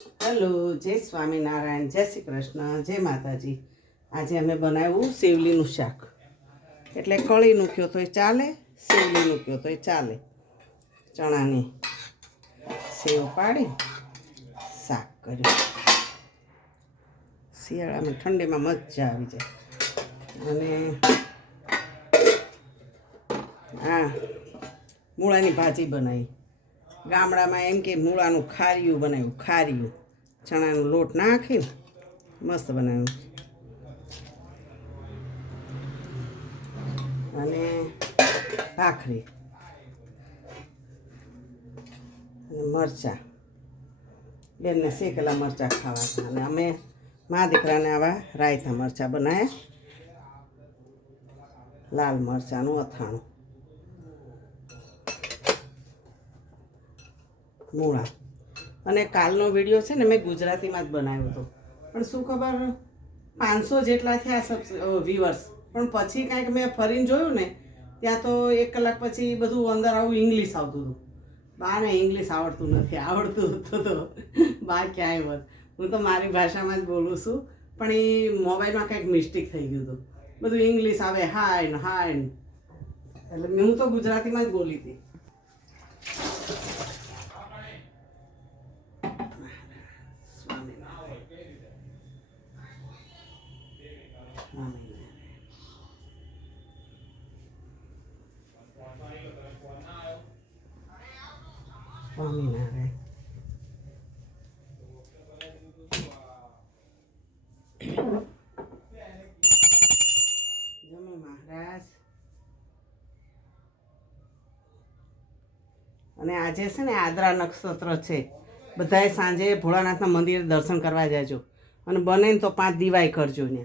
Hello, જય સ્વામિનારાયણ, જય શ્રી કૃષ્ણ, જય માતાજી. આજે અમે બનાવ્યું સેવલીનું શાક. એટલે કળીનું કહો તોય ચાલે, સેવલીનું કહો તોય ચાલે. ચણાની સેવ પાડી શાક કર્યું. શિયાળામાં ઠંડીમાં મજા આવી જાય. અને હા, મૂળાની ભાજી બનાવી. ગામડામાં એમ કે મૂળાનું ખારિયું બનાવ્યું. ખારિયું ચણાનો લોટ નાખીને મસ્ત બનાવ્યું. અને ભાખરી અને મરચાં. બેનને શેકેલા મરચાં ખાવા. અને અમે મા દીકરાને આવા રાયતા મરચાં બનાવ્યા. લાલ મરચાંનું અથાણું. મૂળા. અને કાલનો વિડીયો છે ને મેં ગુજરાતીમાં જ બનાવ્યો હતો. પણ શું ખબર 500 જેટલા થયા વ્યુઅર્સ. પણ પછી કાંઈક મેં ફરીને જોયું ને ત્યાં તો 1 કલાક પછી બધું અંદર આવું ઇંગ્લિશ આવતું હતું. બાને ઇંગ્લિશ આવડતું નથી. આવડતું હતું તો બા ક્યાંય હોત. હું તો મારી ભાષામાં જ બોલું છું. પણ એ મોબાઈલમાં કંઈક મિસ્ટેક થઈ ગયું હતું. બધું ઇંગ્લિશ આવે હાય ને હાય ને. એટલે હું તો ગુજરાતીમાં જ બોલી હતી. સ્વામિનારાયણ. જમો મહારાજ. અને આજે છે ને આદ્રા નક્ષત્ર છે. બધાએ સાંજે ભોળાનાથના મંદિરે દર્શન કરવા જાજો. અને બને ને તો 5 દીવાય કરજો ને.